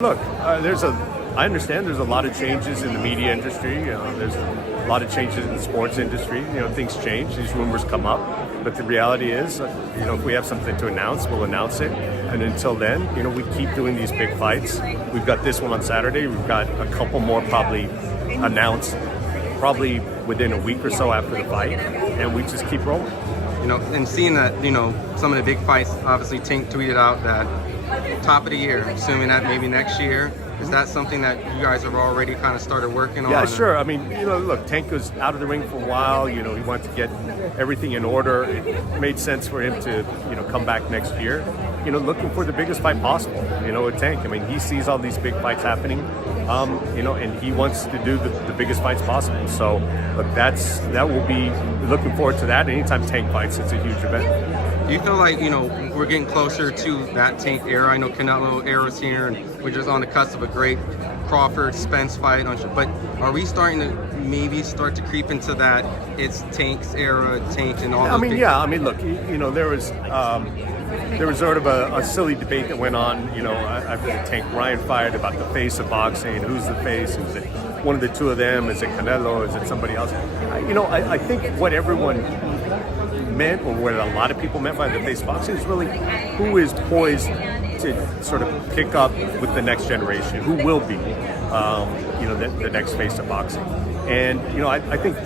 Look, I understand there's a lot of changes in the media industry. There's a lot of changes in the sports industry. Things change. These rumors come up. But the reality is, if we have something to announce, we'll announce it. And until then, we keep doing these big fights. We've got this one on Saturday. We've got a couple more probably announced, probably within a week or so after the fight. And we just keep rolling. And seeing that, some of the big fights, obviously Tank tweeted out that top of the year, assuming that maybe next year. Is that something that you guys have already kind of started working on? Yeah, sure. I mean, look, Tank was out of the ring for a while. He wanted to get everything in order. It made sense for him to, come back next year. Looking for the biggest fight possible, with Tank. I mean, he sees all these big fights happening, and he wants to do the biggest fights possible. So, look, that will be looking forward to that. Anytime Tank fights, it's a huge event. Do you feel like, we're getting closer to that Tank era? I know Canelo era's here, and we're just on the cusp of a great Crawford Spence fight. But are we starting to maybe start to creep into that it's Tank's era, Tank and all that? I mean, look, there was sort of a silly debate that went on, after the Tank Ryan fight about the face of boxing. Who's the face? Is it one of the two of them? Is it Canelo? Is it somebody else? I think what everyone meant, or what a lot of people meant by the face of boxing, is really who is poised to sort of pick up with the next generation, who will be, the next face of boxing. And, I think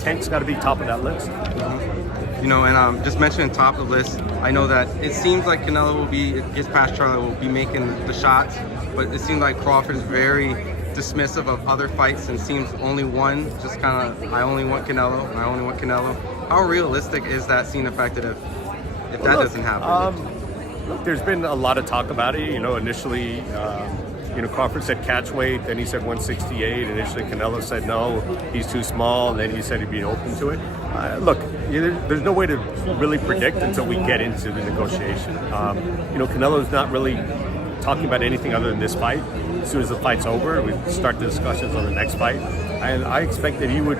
Tank's got to be top of that list. And just mentioning top of the list, I know that it seems like Canelo will be, if he gets past Charlo, will be making the shots, but it seems like Crawford is very dismissive of other fights and seems only one, just kind of, I only want Canelo. How realistic is that, seeing the fact that if that doesn't happen? Look, there's been a lot of talk about it. Initially, Crawford said catch weight, then he said 168. Initially, Canelo said no, he's too small, and then he said he'd be open to it. Look, there's no way to really predict until we get into the negotiation. Canelo's not really talking about anything other than this fight. As soon as the fight's over, we start the discussions on the next fight, and I expect that he would,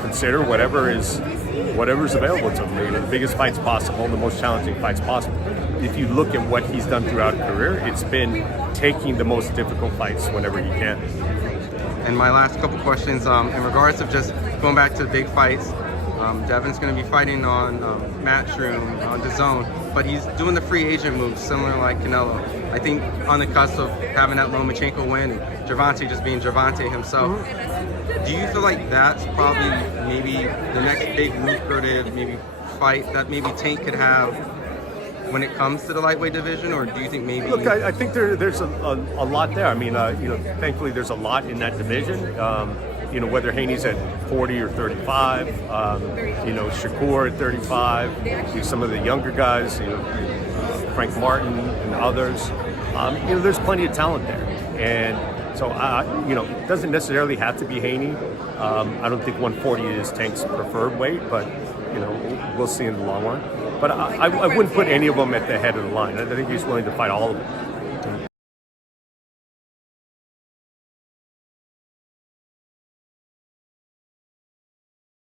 consider whatever's available to him. The biggest fights possible, the most challenging fights possible. If you look at what he's done throughout his career, it's been taking the most difficult fights whenever he can. And my last couple questions, in regards of just going back to the big fights, Devin's going to be fighting on Matchroom, on DAZN, but he's doing the free agent moves, similar like Canelo. I think on the cusp of having that Lomachenko win, and Gervonta just being Gervonta himself. Do you feel like that's probably maybe the next big lucrative maybe fight that maybe Tank could have when it comes to the lightweight division, or do you think maybe? Look, I think there's a lot there. I mean, thankfully there's a lot in that division. Whether Haney's at 40 or 35, Shakur at 35, some of the younger guys, Frank Martin and others. There's plenty of talent there, and so it doesn't necessarily have to be Haney. I don't think 140 is Tank's preferred weight, but we'll see in the long run. But I wouldn't put any of them at the head of the line. I think he's willing to fight all of them.